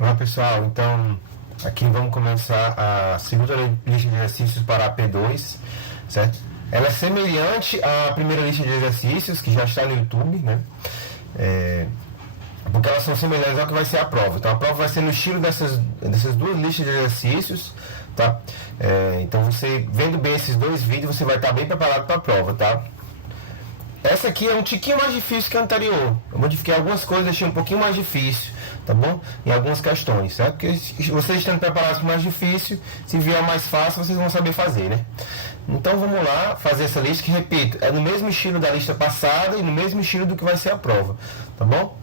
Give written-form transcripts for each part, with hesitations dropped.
Olá pessoal, então aqui vamos começar a segunda lista de exercícios para a P2, certo? Ela é semelhante à primeira lista de exercícios que já está no YouTube, né? Porque elas são semelhantes ao que vai ser a prova. Então a prova vai ser no estilo dessas duas listas de exercícios, tá? Então você vendo bem esses dois vídeos, você vai estar bem preparado para a prova, tá? Essa aqui é um tiquinho mais difícil que a anterior. Eu modifiquei algumas coisas, deixei um pouquinho mais difícil, tá bom? Em algumas questões, certo? Porque vocês estando preparados para o mais difícil, se vier mais fácil, vocês vão saber fazer, né? Então vamos lá fazer essa lista que, repito, é no mesmo estilo da lista passada e no mesmo estilo do que vai ser a prova, tá bom?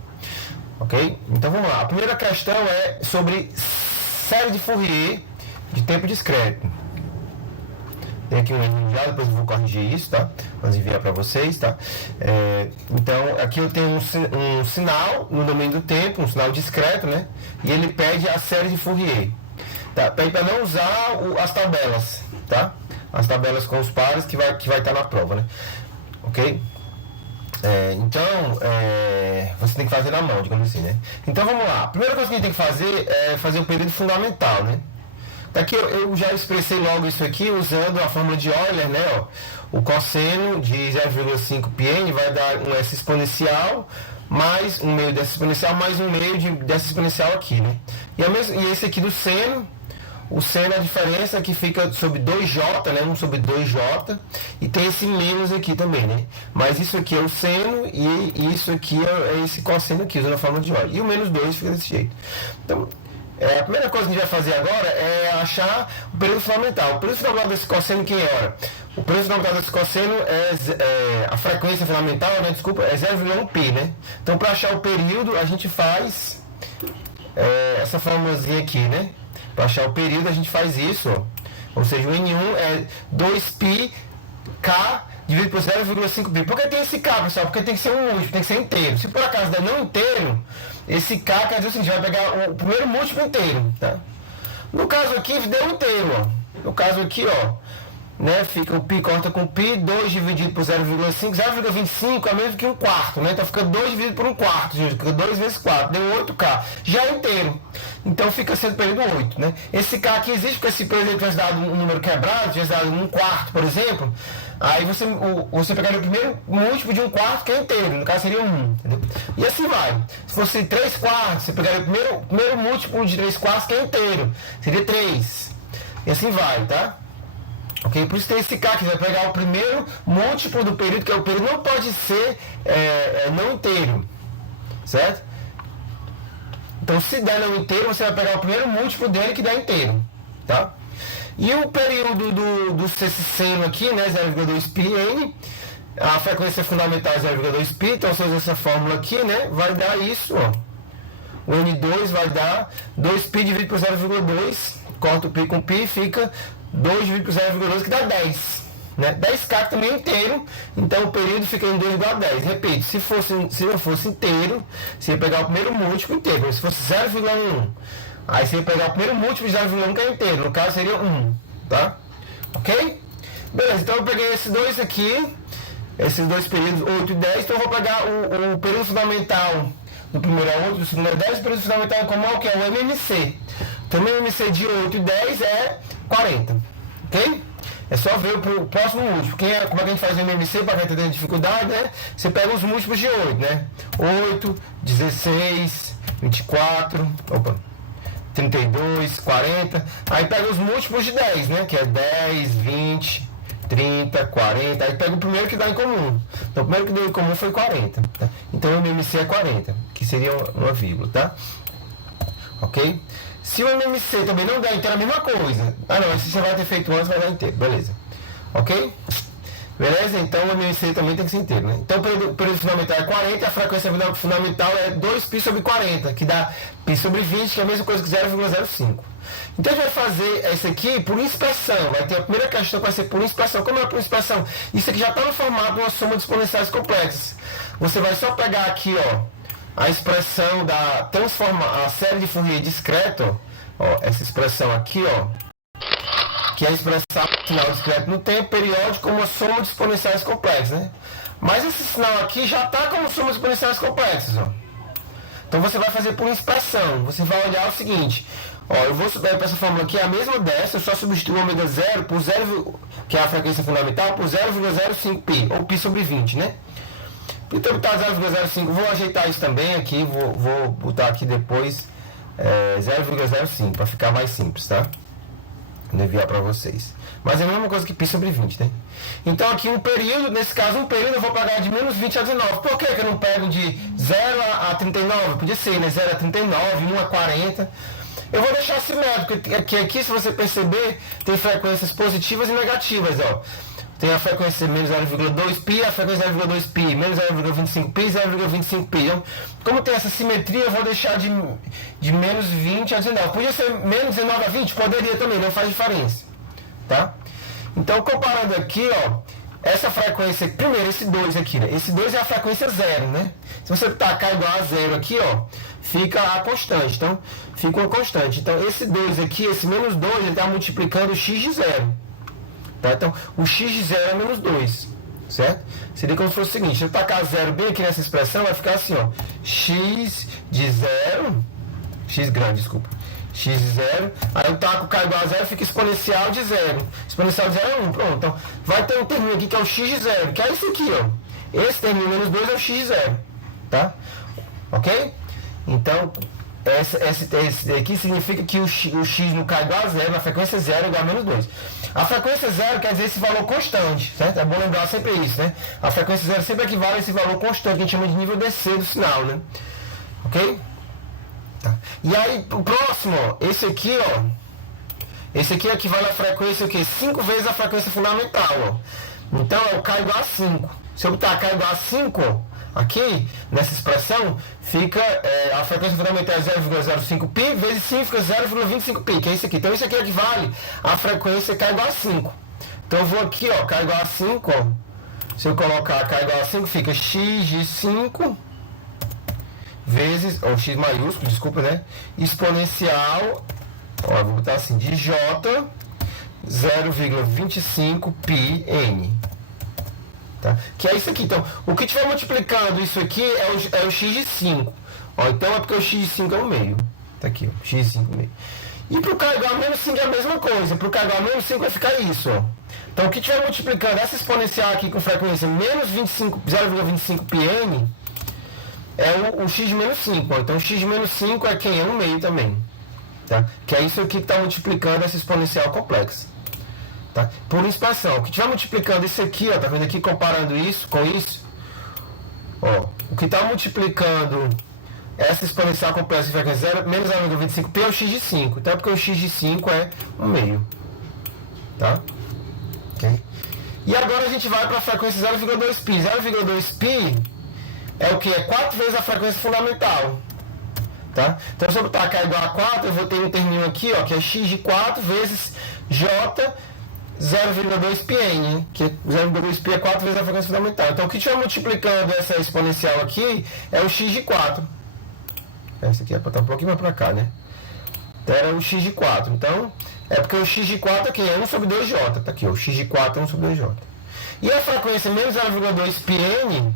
Ok? Então vamos lá. A primeira questão é sobre série de Fourier de tempo discreto. Tem aqui um erro já, depois eu vou corrigir isso, tá? Vamos enviar para vocês, tá? Então, aqui eu tenho um sinal no domínio do tempo, um sinal discreto, né? E ele pede a série de Fourier. Tá? Pede para não usar as tabelas, tá? As tabelas com os pares que vai estar na prova, né? Ok? Então, você tem que fazer na mão, digamos assim, né? Então, vamos lá. A primeira coisa que a gente tem que fazer é fazer o período fundamental, né? Aqui eu já expressei logo isso aqui usando a fórmula de Euler, né? Ó, o cosseno de 0,5 πn vai dar um S exponencial mais um meio dessa exponencial mais um meio dessa exponencial aqui, né? E esse aqui do seno, o seno, a diferença é que fica sobre 2J, né? 1 sobre 2J, e tem esse menos aqui também, né? Mas isso aqui é o seno e isso aqui é esse cosseno aqui, usando a fórmula de Euler. E o menos 2 fica desse jeito. Então, a primeira coisa que a gente vai fazer agora é achar o período fundamental. O período fundamental desse cosseno, quem é? O período fundamental desse cosseno a frequência fundamental, né? Desculpa, é 0,1π, né? Então, para achar o período, a gente faz essa formulazinha aqui, né? Para achar o período, a gente faz isso, ó. Ou seja, o N1 é 2πk dividido por 0,5π. Por que tem esse K, pessoal? Porque tem que ser um múltiplo, tem que ser inteiro. Se por acaso der não inteiro, esse K quer dizer o seguinte, vai pegar o primeiro múltiplo inteiro, tá? No caso aqui, deu inteiro, ó. No caso aqui, ó, né, fica o π corta com π, 2 dividido por 0,5, 0,25 é mesmo que um quarto, né? Então fica 2 dividido por um quarto, gente, fica 2 vezes 4, deu 8K, já é inteiro. Então fica sendo período 8, né? Esse K aqui existe porque se, por exemplo, tivesse dado um número quebrado, tivesse dado um quarto, por exemplo, aí você pegaria o primeiro múltiplo de um quarto que é inteiro, no caso seria 1, entendeu? E assim vai. Se fosse 3 quartos, você pegaria o primeiro múltiplo de 3 quartos que é inteiro, seria 3. E assim vai, tá? Ok? Por isso tem esse K que vai pegar o primeiro múltiplo do período, que é o período não pode ser não inteiro, certo? Então, se der não inteiro, você vai pegar o primeiro múltiplo dele que dá inteiro, tá? E o período do seno aqui, né, 0,2πn, a frequência fundamental é 0,2π, então se eu usar essa fórmula aqui, né, vai dar isso, ó. O N2 vai dar 2π dividido por 0,2, corta o π com π, fica 2 dividido por 0,2, que dá 10. Né? 10K também é inteiro, então o período fica em 2 igual a 10. Repito, se não fosse inteiro, você ia pegar o primeiro múltiplo inteiro. Se fosse 0,1, aí você ia pegar o primeiro múltiplo de 0,1 que é inteiro. No caso seria 1, tá? Ok? Beleza, então eu peguei esses dois aqui, esses dois períodos, 8 e 10. Então eu vou pegar o período fundamental do primeiro é 8, do segundo é 10. O período fundamental é comum, que é o MMC. Então o MMC de 8 e 10 é 40, ok? É só ver o próximo múltiplo. Como é que a gente faz o MMC para quem tem dificuldade, né? Você pega os múltiplos de 8, né? 8, 16, 24, 32, 40. Aí pega os múltiplos de 10, né? Que é 10, 20, 30, 40. Aí pega o primeiro que dá em comum. Então o primeiro que deu em comum foi 40. Tá? Então o MMC é 40, que seria uma vírgula, tá? Ok? Se o MMC também não der inteiro, é a mesma coisa. Ah não, esse você vai ter feito antes, vai dar inteiro. Beleza. Ok? Beleza? Então o MMC também tem que ser inteiro, né? Então o período fundamental é 40 e a frequência fundamental é 2π sobre 40, que dá π sobre 20, que é a mesma coisa que 0,05. Então a gente vai fazer isso aqui por inspeção. Vai ter a primeira questão que vai ser por inspeção. Como é por inspeção? Isso aqui já está no formato de uma soma de exponenciais complexas. Você vai só pegar aqui, ó, a expressão a série de Fourier discreto, ó, essa expressão aqui, ó, que é a expressão sinal discreto no tempo periódico como uma soma de exponenciais complexas, né? Mas esse sinal aqui já está como soma de exponenciais complexas, ó. Então você vai fazer por expressão. Você vai olhar o seguinte, ó, eu vou para essa fórmula aqui, a mesma dessa, eu só substituo o ômega 0 por 0, que é a frequência fundamental, por 0,05π, ou π sobre 20, né? Então botar 0,05, vou ajeitar isso também aqui, vou botar aqui depois 0,05, para ficar mais simples, tá? Vou enviar para vocês. Mas é a mesma coisa que π sobre 20, né? Então aqui um período, nesse caso um período eu vou pegar de menos 20 a 19. Por que eu não pego de 0 a 39? Podia ser, né? 0 a 39, 1 a 40. Eu vou deixar simétrico, porque aqui, se você perceber, tem frequências positivas e negativas, ó. Tem a frequência menos 0,2π, a frequência 0,2π, menos 0,25π e 0,25π. Então, como tem essa simetria, eu vou deixar de menos 20 a 19. Podia ser menos 19 a 20? Poderia também, não faz diferença. Tá? Então, comparando aqui, ó, essa frequência, primeiro, esse 2 aqui, né? Esse 2 é a frequência 0, né? Se você tacar igual a 0 aqui, ó, fica a constante. Então, fica uma constante. Então, esse 2 aqui, esse menos 2, ele está multiplicando o x de 0. Tá? Então, o x de 0 é menos 2, certo? Seria como se fosse o seguinte, se eu tacar 0 bem aqui nessa expressão, vai ficar assim, ó, x de 0, x grande, desculpa, x de 0, aí eu taco k igual a 0, fica exponencial de 0, exponencial de 0 é 1, pronto. Então, vai ter um termo aqui que é o x de 0, que é esse aqui, ó, esse termo menos 2 é o x de 0, tá? Ok? Então, esse aqui significa que o x no k igual a 0, na frequência 0 é igual a menos 2. A frequência 0 quer dizer esse valor constante, certo? É bom lembrar sempre isso, né? A frequência 0 sempre equivale a esse valor constante, que a gente chama de nível DC do sinal, né? Ok? Tá. E aí, o próximo, ó, esse aqui, ó, esse aqui equivale à frequência o quê? 5 vezes a frequência fundamental, ó. Então, é o k igual a 5. Se eu botar k igual a 5, ó, aqui, nessa expressão, fica a frequência fundamental é 0,05π, vezes 5 fica 0,25π, que é isso aqui. Então, isso aqui equivale à frequência k igual a 5. Então, eu vou aqui, ó, k igual a 5, ó. Se eu colocar k igual a 5, fica x de 5 vezes, ou x maiúsculo, desculpa, né? Exponencial, ó, vou botar assim, de j 0,25πn. Tá? Que é isso aqui. Então, o que estiver multiplicando isso aqui é o x de 5. Ó, então é porque o x de 5 é o meio. Tá aqui, ó, x de 5 meio. E para o k igual a menos 5 é a mesma coisa. Para o k igual a menos 5 vai ficar isso. Ó. Então, o que estiver multiplicando essa exponencial aqui com frequência menos 0,25πn é o x de menos 5. Ó. Então, o x de menos 5 é quem? É o meio também. Tá? Que é isso aqui que está multiplicando essa exponencial complexa. Tá? Por expressão, o que estiver multiplicando isso aqui, ó, tá vendo aqui, comparando isso com isso, ó, o que está multiplicando essa exponencial complexa de frequência 0, menos 0,25π é o x de 5, então é porque o x de 5 é 1/2, tá? Okay? E agora a gente vai para a frequência 0,2π. 0,2π é o que? É 4 vezes a frequência fundamental, tá? Então se eu botar k igual a 4, eu vou ter um terminho aqui, ó, que é x de 4 vezes j 0,2πn, que 0,2π é 4 vezes a frequência fundamental. Então, o que estiver multiplicando essa exponencial aqui é o x de 4. Essa aqui é para estar um pouquinho mais para cá, né? Então, era o x de 4. Então, é porque o x de 4 aqui é 1 sobre 2j. Tá aqui, ó, o x de 4 é 1 sobre 2j. E a frequência menos 0,2πn,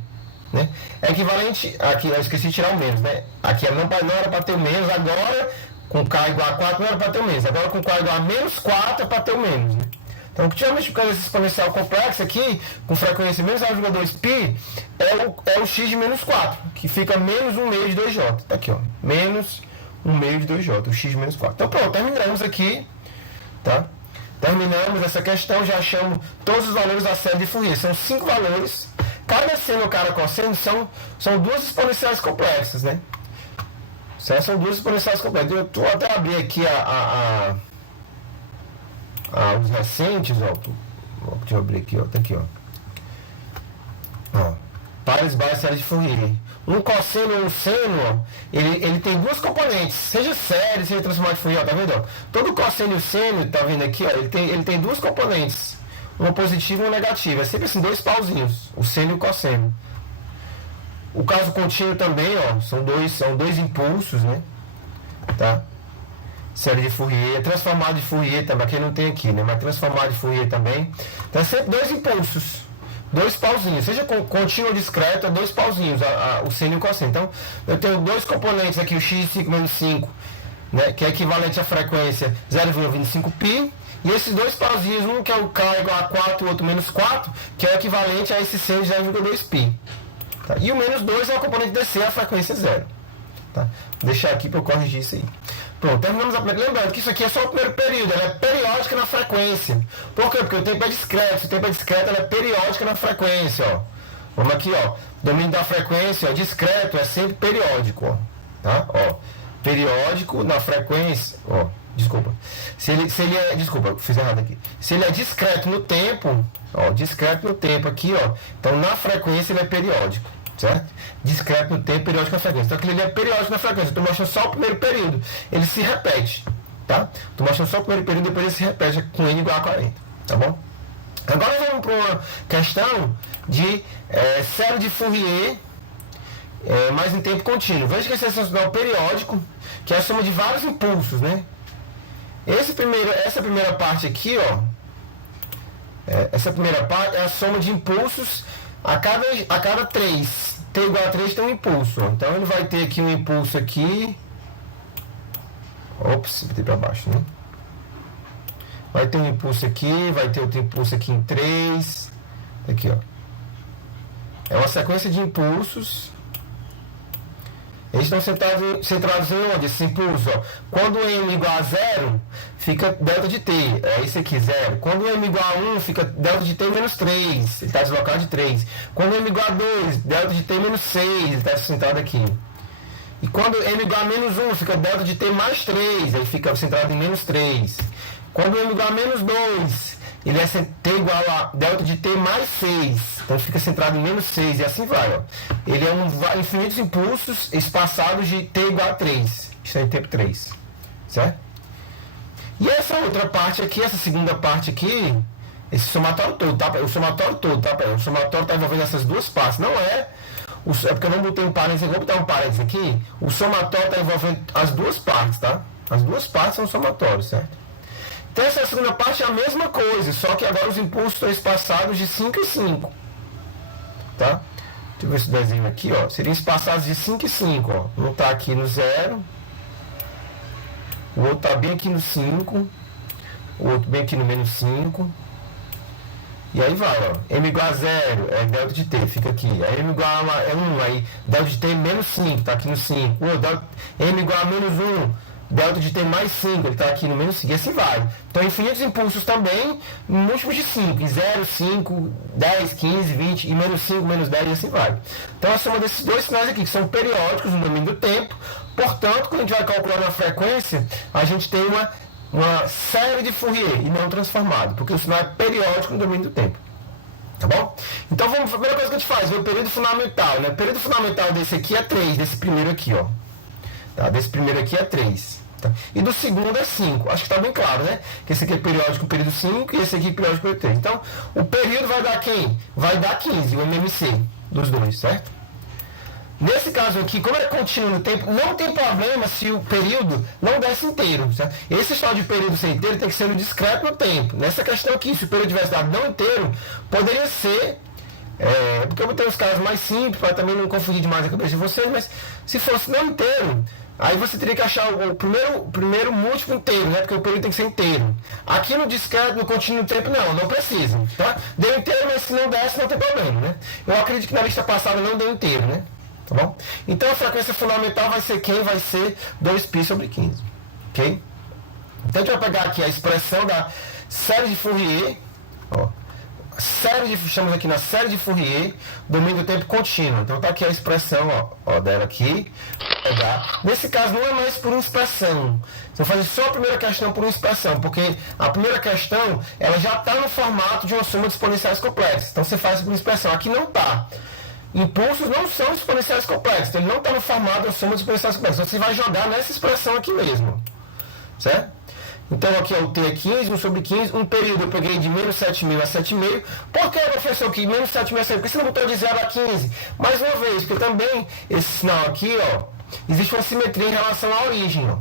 né, é equivalente... Aqui, eu esqueci de tirar o menos, né? Aqui não era para ter o menos, agora, com k igual a 4 não era para ter o menos. Agora, com k igual a menos 4 é para ter o menos, né? Então, o que estiver multiplicando esse exponencial complexo aqui, com frequência menos 0,2π, é o x de menos 4, que fica menos 1/2 de 2j. Tá aqui, ó, menos 1/2 de 2j, o x de menos 4. Então, pronto, terminamos aqui, tá? Terminamos essa questão, já achamos todos os valores da série de Fourier. São 5 valores. Cada seno ou cada cosseno são duas exponenciais complexas, né? São duas exponenciais complexas. Eu vou até abrir aqui os recentes, ó. Deixa eu abrir aqui, ó. Tá aqui, ó. Pares baixas série de Fourier. Um cosseno ou um seno, ó, ele tem duas componentes, seja série, seja transformado de Fourier, ó, tá vendo? Ó? Todo cosseno e o seno, tá vendo aqui, ó, ele tem duas componentes, uma positiva e uma negativa. É sempre assim, dois pauzinhos, o seno e o cosseno. O caso contínuo também, ó, são dois impulsos, né? Tá? Série de Fourier, transformado de Fourier também, quem não tem aqui, né? Mas transformado de Fourier também. Então é sempre dois impulsos. dois pauzinhos, seja contínuo ou discreto, é dois pauzinhos, o seno e o cosseno. Então, eu tenho dois componentes aqui, o x de 5 menos 5, né, que é equivalente à frequência 0,25π, e esses dois pauzinhos, um que é o k igual a 4 e o outro menos 4, que é o equivalente a esse seno de 0,2π. Tá? E o menos 2 é o componente DC, a frequência 0. Tá? Vou deixar aqui para eu corrigir isso aí. Pronto, terminamos a primeira. Lembrando que isso aqui é só o primeiro período, ela é periódica na frequência. Por quê? Porque o tempo é discreto. Se o tempo é discreto, ela é periódica na frequência. Ó. Vamos aqui, ó. Domínio da frequência, ó, discreto é sempre periódico. Ó. Tá? Ó. Periódico na frequência. Ó. Desculpa. Se ele é. Desculpa, fiz errado aqui. Se ele é discreto no tempo, ó, discreto no tempo aqui, ó. Então na frequência ele é periódico. Certo? Discreto no tempo, periódico na frequência. Então aquele ali é periódico na frequência. Estou mostrando só o primeiro período. Ele se repete. Tá? Estou mostrando só o primeiro período, depois ele se repete com n igual a 40. Tá bom? Agora vamos para uma questão de série de Fourier, mas em tempo contínuo. Veja que esse é o sinal periódico, que é a soma de vários impulsos, né? Essa primeira parte aqui, ó. Essa primeira parte é a soma de impulsos a cada 3. T igual a 3 tem um impulso. Então ele vai ter aqui um impulso aqui. Ops, botei para baixo, né? Vai ter um impulso aqui, vai ter outro impulso aqui em 3. Aqui, ó. É uma sequência de impulsos. Eles estão centrados em onde? Esses impulsos, ó. Quando m igual a 0, fica delta de t. É isso aqui, 0. Quando m igual a 1, fica delta de t menos 3. Ele está deslocado de 3. Quando m igual a 2, delta de t menos 6. Ele está centrado aqui. E quando m igual a menos 1, fica delta de t mais 3. Ele fica centrado em menos 3. Quando m igual a menos 2, ele é t igual a delta de t mais 6. Então fica centrado em menos 6 e assim vai. Ó. Ele é infinitos impulsos espaçados de t igual a 3. Isso é em tempo 3. Certo? E essa outra parte aqui, essa segunda parte aqui, esse somatório todo, tá? O somatório todo, tá? O somatório está envolvendo essas duas partes. Não é... É porque eu não botei um parênteses, eu vou botar um parênteses aqui. O somatório está envolvendo as duas partes, tá? As duas partes são somatórios, certo? Então essa segunda parte é a mesma coisa, só que agora os impulsos estão espaçados de 5 e 5. Tá? Deixa eu ver esse desenho aqui, ó. Seriam espaçados de 5 e 5, ó. Um está aqui no 0. O outro está bem aqui no 5. O outro bem aqui no menos 5. E aí vai, ó. M igual a 0 é delta de t, fica aqui. Aí M igual a 1, aí delta de t menos 5, está aqui no 5. M igual a menos 1. Delta de t mais 5, ele está aqui no menos 5, e assim vai. Então, infinitos impulsos também, múltiplos de 5, 0, 5, 10, 15, 20, e menos 5, menos 10, e assim vai. Então, a soma desses dois sinais aqui, que são periódicos no domínio do tempo, portanto, quando a gente vai calcular na frequência, a gente tem uma série de Fourier, e não transformado, porque o sinal é periódico no domínio do tempo. Tá bom? Então, a primeira coisa que a gente faz, é o período fundamental, né? O período fundamental desse aqui é 3, desse primeiro aqui, ó. Tá? Desse primeiro aqui é 3. Tá? E do segundo é 5. Acho que está bem claro, né? Que esse aqui é periódico período 5 e esse aqui é periódico período 3. Então, o período vai dar quem? Vai dar 15, o MMC dos dois, certo? Nesse caso aqui, como é contínuo no tempo, não tem problema se o período não desce inteiro, certo? Esse estado de período ser inteiro tem que ser no discreto no tempo. Nessa questão aqui, se o período tivesse dado não inteiro, poderia ser... porque eu vou ter uns casos mais simples, para também não confundir demais a cabeça de vocês, mas se fosse não inteiro... Aí você teria que achar o primeiro múltiplo inteiro, né? Porque o período tem que ser inteiro. Aqui no discreto, no contínuo tempo, não precisa, tá? Deu inteiro, mas se não desce, não tem problema, né? Eu acredito que na lista passada não deu inteiro, né? Tá bom? Então a frequência fundamental vai ser quem? Vai ser 2π sobre 15. Ok? Então a gente vai pegar aqui a expressão da série de Fourier, ó. Estamos aqui na série de Fourier, domínio do tempo contínuo. Então está aqui a expressão ó, dela aqui. Nesse caso não é mais por uma expressão. Você vai fazer só a primeira questão por uma expressão, porque a primeira questão ela já está no formato de uma soma de exponenciais complexas. Então você faz por uma expressão. Aqui não está. Impulsos não são exponenciais complexos. Então ele não está no formato de uma soma de exponenciais complexas. Então você vai jogar nessa expressão aqui mesmo. Certo? Então aqui o T é 15, 1 sobre 15, um período eu peguei de menos 7,5 a 7,5. Por que, professor, aqui menos 7,5 a 7,5? Porque você não botou de 0 a 15? Mais uma vez, porque também esse sinal aqui, ó, existe uma simetria em relação à origem, ó.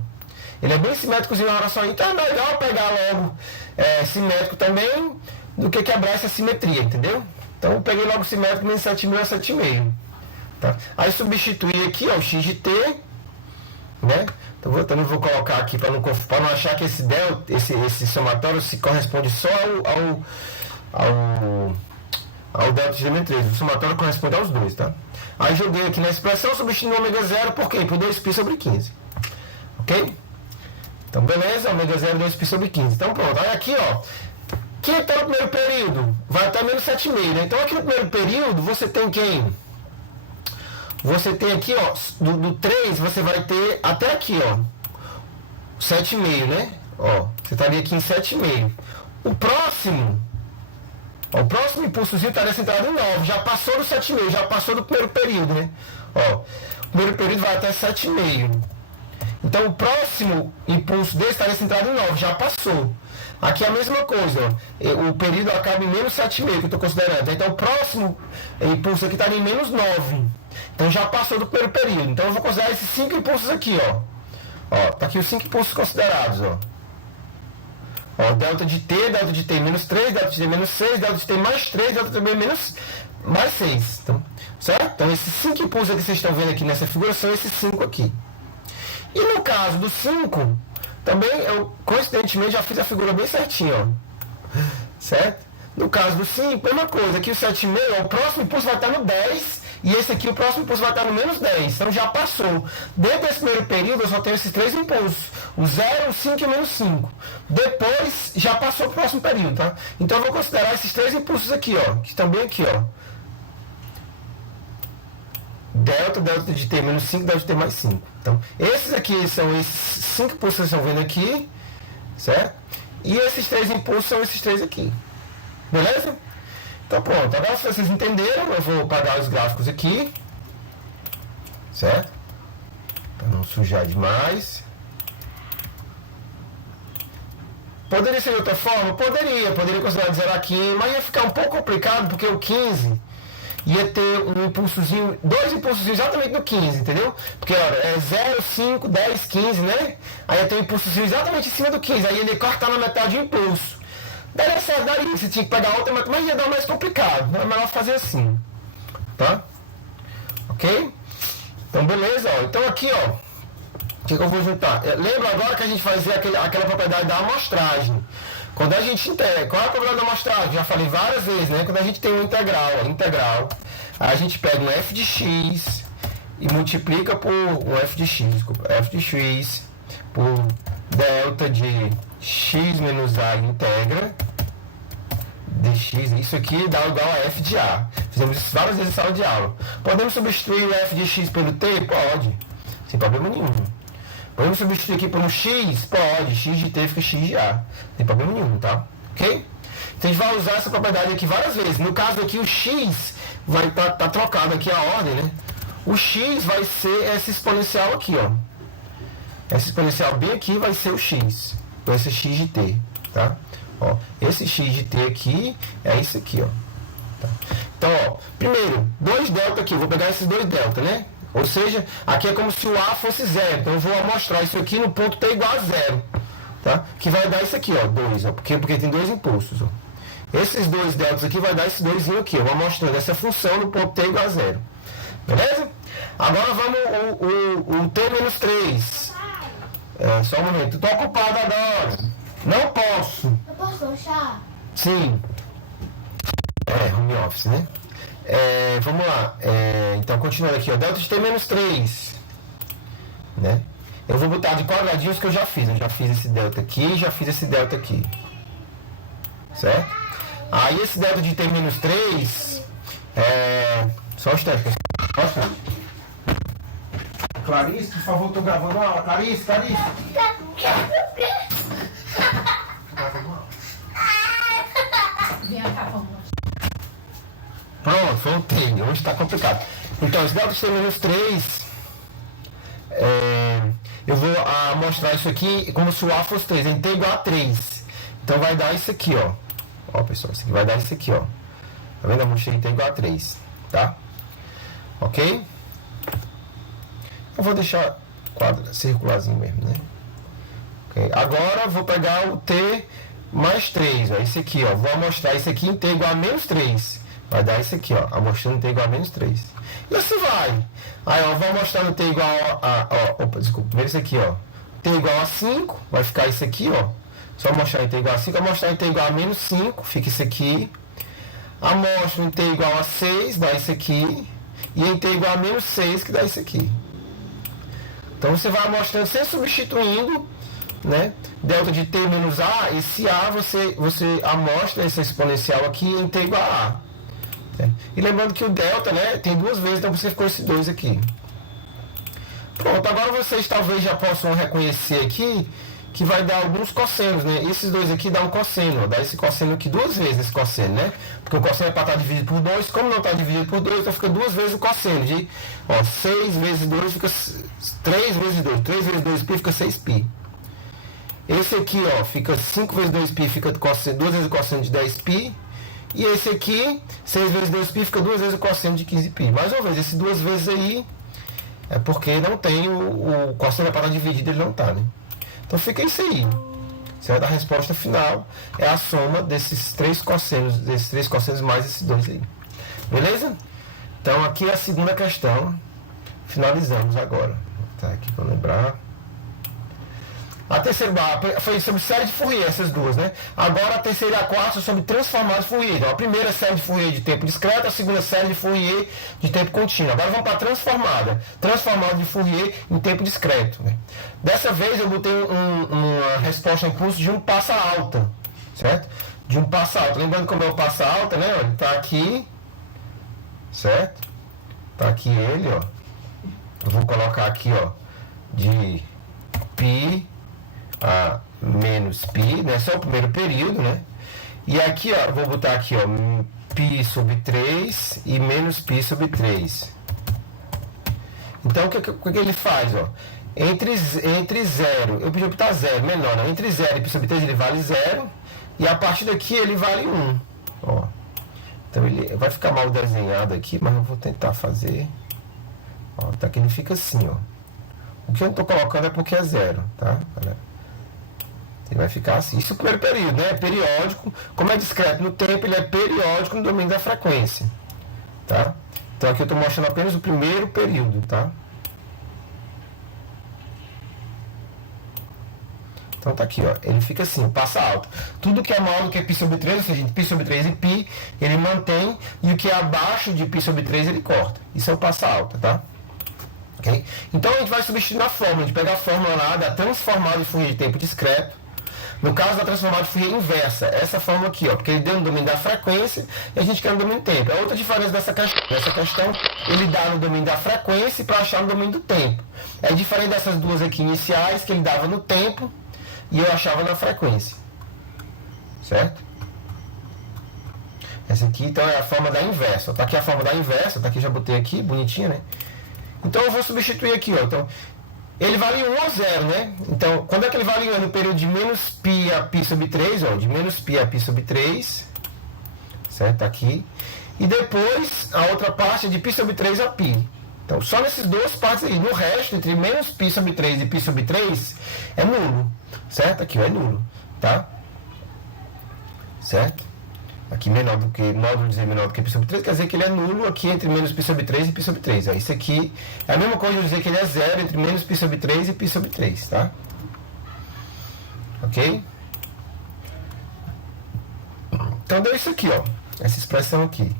Ele é bem simétrico em relação a isso. Então é melhor pegar logo simétrico também do que quebrar essa simetria, entendeu? Então eu peguei logo simétrico menos 7.000 é 7,5. Tá? Aí substituir aqui, ó, o x de t, né? Então eu também vou colocar aqui para não achar que esse somatório se corresponde só ao delta de elemento 3. O somatório corresponde aos dois, tá? Aí joguei aqui na expressão, substituindo o ômega 0 por quê? Por 2π sobre 15. Ok? Então beleza, ômega 0 2π sobre 15. Então pronto, aí aqui, ó, quem está no primeiro período? Vai até menos 7,5, né? Então aqui no primeiro período você tem quem? Você tem aqui, ó, do 3 você vai ter até aqui, ó, 7,5, né? Ó, você estaria aqui em 7,5. O próximo impulsozinho estaria centrado em 9, já passou do 7,5, já passou do primeiro período, né? Ó, o primeiro período vai até 7,5. Então o próximo impulso desse estaria centrado em 9, já passou. Aqui é a mesma coisa, ó, o período acaba em menos 7,5 que eu estou considerando. Então o próximo impulso aqui estaria em menos 9. Então já passou do primeiro período. Então eu vou considerar esses 5 impulsos aqui, ó. Ó, tá aqui os 5 impulsos considerados, ó. Ó, delta de t menos 3, delta de t menos 6, delta de t mais 3, delta de t menos mais 6. Então, certo? Então esses 5 impulsos que vocês estão vendo aqui nessa figura são esses 5 aqui. E no caso do 5, também eu coincidentemente já fiz a figura bem certinho, ó. Certo? No caso do 5, mesma coisa, aqui o 7,5, o próximo impulso vai estar no 10. E esse aqui, o próximo impulso vai estar no menos 10. Então já passou. Dentro desse primeiro período, eu só tenho esses 3 impulsos. O 0, o 5 e o menos 5. Depois, já passou o próximo período, tá? Então eu vou considerar esses 3 impulsos aqui, ó. Que estão bem aqui, ó. Delta de t menos 5, delta de t mais 5. Então, esses aqui são esses 5 impulsos que vocês estão vendo aqui. Certo? E esses 3 impulsos são esses 3 aqui. Beleza? Então pronto, agora se vocês entenderam, eu vou apagar os gráficos aqui, certo? Para não sujar demais. Poderia ser de outra forma? Poderia considerar de 0 a 15, mas ia ficar um pouco complicado, porque o 15 ia ter um impulsozinho, 2 impulsos exatamente no 15, entendeu? Porque olha, é 0, 5, 10, 15, né? Aí ia ter um impulsozinho exatamente em cima do 15, aí ele ia cortar na metade o impulso. Daria certo, daria. Você tinha que pegar outra, mas ia dar mais complicado. É melhor fazer assim. Tá? Ok? Então, beleza. Ó. Então, aqui, ó. O que eu vou juntar? Lembra agora que a gente fazia aquela propriedade da amostragem. Quando a gente integra. Qual é a propriedade da amostragem? Já falei várias vezes, né? Quando a gente tem um integral, a gente pega um f de x e multiplica por um f de x, desculpa, f de x por delta de x menos a integra dx, isso aqui dá igual a f de a. Fizemos isso várias vezes em sala de aula. Podemos substituir o f de x pelo t? Pode, sem problema nenhum. Podemos substituir aqui por um x? Pode, x de t fica x de a, não tem problema nenhum, tá? Ok? Então a gente vai usar essa propriedade aqui várias vezes. No caso aqui o x vai estar trocado aqui a ordem, né? O x vai ser essa exponencial aqui, ó. Essa exponencial bem aqui vai ser o x. Vai ser x de t, tá? Ó, esse x de t aqui é isso aqui, ó. Tá? Então, ó, primeiro, 2 delta aqui. Eu vou pegar esses 2 delta, né? Ou seja, aqui é como se o a fosse 0. Então eu vou amostrar isso aqui no ponto t igual a 0. Tá? Que vai dar isso aqui, ó, 2. Ó, porque tem 2 impulsos, ó. Esses 2 deltas aqui vai dar esse 2 aqui. Eu vou mostrando essa função no ponto t igual a 0. Beleza? Agora vamos o t menos 3. Só um momento. Estou ocupado agora. Não posso. Eu posso fechar? Sim. Home office, né? Vamos lá. Então, continuando aqui, ó. Delta de t menos 3. Né? Eu vou botar de quadradinhos que eu já fiz. Eu já fiz esse delta aqui e já fiz esse delta aqui. Certo? Aí esse delta de t menos 3 só os testes. Só os testes. Clarice, por favor, estou gravando a aula. Clarice. Vem cá, vamos. Pronto, voltei. Hoje está complicado. Então, esse delta de t menos 3, eu vou mostrar isso aqui como se o a fosse 3. Em t igual a 3. Então, vai dar isso aqui, ó. Ó, pessoal, isso aqui vai dar isso aqui, ó. Tá vendo? Eu mostrei em t igual a 3. Tá? Ok? Eu vou deixar circularzinho mesmo, né? Okay. Agora eu vou pegar o t mais 3, ó, esse aqui, ó. Vou mostrar isso aqui em t igual a menos 3. Vai dar isso aqui, ó. Amostrando t igual a menos 3. E assim vai. Aí, ó, vou mostrando t igual primeiro isso aqui, ó. T igual a 5, vai ficar isso aqui, ó. Só mostrar em t igual a 5, mostrar em t igual a menos 5, fica isso aqui. Amostro em t igual a 6, dá isso aqui. E em t igual a menos 6, que dá isso aqui. Então você vai amostrando, sempre substituindo, né? Delta de t menos a, esse a você amostra esse exponencial aqui em t igual a a. Né? E lembrando que o delta, né, tem duas vezes, então você ficou esse 2 aqui. Pronto, agora vocês talvez já possam reconhecer aqui que vai dar alguns cossenos, né? Esses dois aqui dá um cosseno, ó, dá esse cosseno aqui duas vezes, esse cosseno, né? Porque o cosseno é para estar dividido por 2, como não está dividido por 2, então fica duas vezes o cosseno, de, ó, 6 vezes 2 fica 3 vezes 2, 3 vezes 2π fica 6π. Esse aqui, ó, fica 5 vezes 2π, fica cosseno, duas vezes o cosseno de 10π. E esse aqui, 6 vezes 2π, fica duas vezes o cosseno de 15π. Mais uma vez, esse duas vezes aí é porque não tem o cosseno é para estar dividido, ele não está, né? Então fica isso aí. Você vai dar a resposta final. É a soma desses três cossenos mais esses dois aí. Beleza? Então aqui é a segunda questão. Finalizamos agora. Tá aqui para lembrar. A terceira foi sobre série de Fourier, essas duas, né? Agora a terceira e a quarta são sobre transformados de Fourier. Então, a primeira série de Fourier de tempo discreto, a segunda série de Fourier de tempo contínuo. Agora vamos para a transformada. Transformado de Fourier em tempo discreto. Né? Dessa vez eu botei uma resposta em curso de um passa alta, certo? De um passa alta. Lembrando como é o passa alta, né? Ele está aqui, certo? Está aqui ele, ó. Eu vou colocar aqui, ó, de π a menos π, né? Só o primeiro período, né? E aqui, ó, vou botar aqui, ó, π sobre 3 e menos π sobre 3. Então, o que ele faz, ó? Entre 0, eu podia botar 0, menor, não? Entre 0 e π sobre 3 ele vale 0, e a partir daqui ele vale 1, ó. Então, ele vai ficar mal desenhado aqui, mas eu vou tentar fazer, ó, tá que ele fica assim, ó. O que eu não estou colocando é porque é 0, tá, galera? Ele vai ficar assim. Isso é o primeiro período, né? É periódico. Como é discreto no tempo, ele é periódico no domínio da frequência. Tá? Então aqui eu estou mostrando apenas o primeiro período, tá? Então tá aqui, ó. Ele fica assim, passa alto. Tudo que é maior do que π sobre 3, ou seja, π sobre 3 e π, ele mantém. E o que é abaixo de π sobre 3, ele corta. Isso é o passa alta, tá? Okay? Então a gente vai substituir na fórmula. A gente pega a fórmula lá da transformada de Fourier de tempo discreto. No caso da transformada de Fourier inversa, essa fórmula aqui, ó, porque ele deu no domínio da frequência e a gente quer no domínio do tempo. É outra diferença dessa questão. Nessa questão, ele dá no domínio da frequência para achar no domínio do tempo. É diferente dessas duas aqui iniciais, que ele dava no tempo e eu achava na frequência. Certo? Essa aqui, então, é a forma da inversa. Tá aqui a forma da inversa, tá aqui, já botei aqui, bonitinha, né? Então, eu vou substituir aqui, ó. Então, ele vale 1 ou 0, né? Então, quando é que ele vale 1? No período de menos π a π sobre 3, ó, de menos π a π sobre 3, certo? Aqui. E depois, a outra parte é de π sobre 3 a π. Então, só nessas duas partes aí. No resto, entre menos π sobre 3 e π sobre 3, é nulo, certo? Aqui, ó, é nulo, tá? Certo? Aqui menor do que, módulo de Z menor do que π sobre 3, quer dizer que ele é nulo aqui entre menos π sobre 3 e π sobre 3. Ó, isso aqui é a mesma coisa de dizer que ele é zero entre menos π sobre 3 e π sobre 3, tá? Ok? Então deu isso aqui, ó. Essa expressão aqui.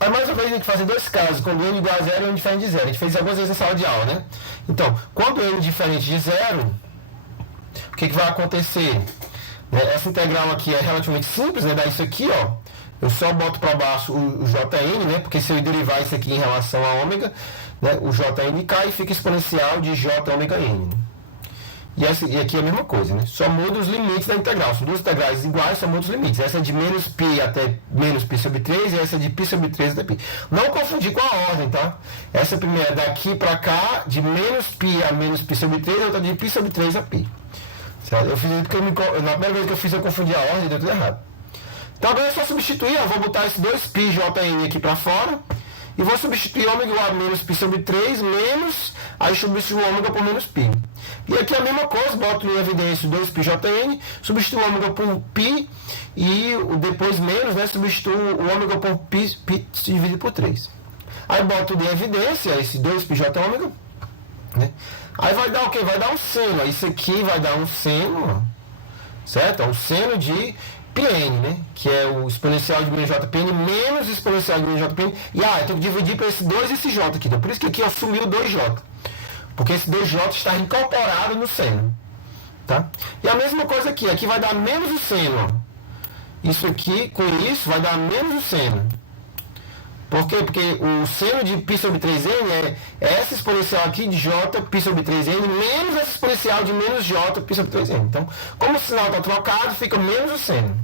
Aí mais uma vez a gente faz dois casos, quando n igual a zero e n diferente de zero. A gente fez algumas vezes na sala de aula, né? Então, quando n diferente de zero, o que vai acontecer? Essa integral aqui é relativamente simples, né? Dá isso aqui, ó. Eu só boto para baixo o Jn, né? Porque se eu derivar isso aqui em relação a ômega, né? O Jn cai e fica exponencial de J ômega n. E aqui é a mesma coisa, né? Só muda os limites da integral. São duas integrais iguais, só muda os limites. Essa é de menos π até menos π sobre 3 e essa é de π sobre 3 até π. Não confundir com a ordem, tá? Essa primeira é daqui para cá, de menos π a menos π sobre 3, a outra de π sobre 3 a π. Eu fiz isso porque na primeira vez que eu fiz eu confundi a ordem e deu tudo errado. Então agora é só substituir, ó, vou botar esses dois π Jn aqui para fora E vou substituir ômega igual a menos π sobre 3, menos, aí substituo o ômega por menos π. E aqui a mesma coisa, boto em evidência 2πjn, substituo o ômega por π, e depois menos, né, substituo o ômega por π dividido por 3. Aí boto em evidência esse 2πj ômega, né? Aí vai dar o quê? Vai dar um seno. Isso aqui vai dar um seno, certo? O seno de Pn, né? Que é o exponencial de μjPn menos o exponencial de μjPn. E eu tenho que dividir para esse 2 e esse j aqui. Então, por isso que aqui eu assumi o 2j. Porque esse 2j está incorporado no seno. Tá? E a mesma coisa aqui. Aqui vai dar menos o seno. Ó. Isso aqui, com isso, vai dar menos o seno. Por quê? Porque o seno de π sobre 3n é essa exponencial aqui de j π sobre 3n menos essa exponencial de menos j π sobre 3n. Então, como o sinal está trocado, fica menos o seno.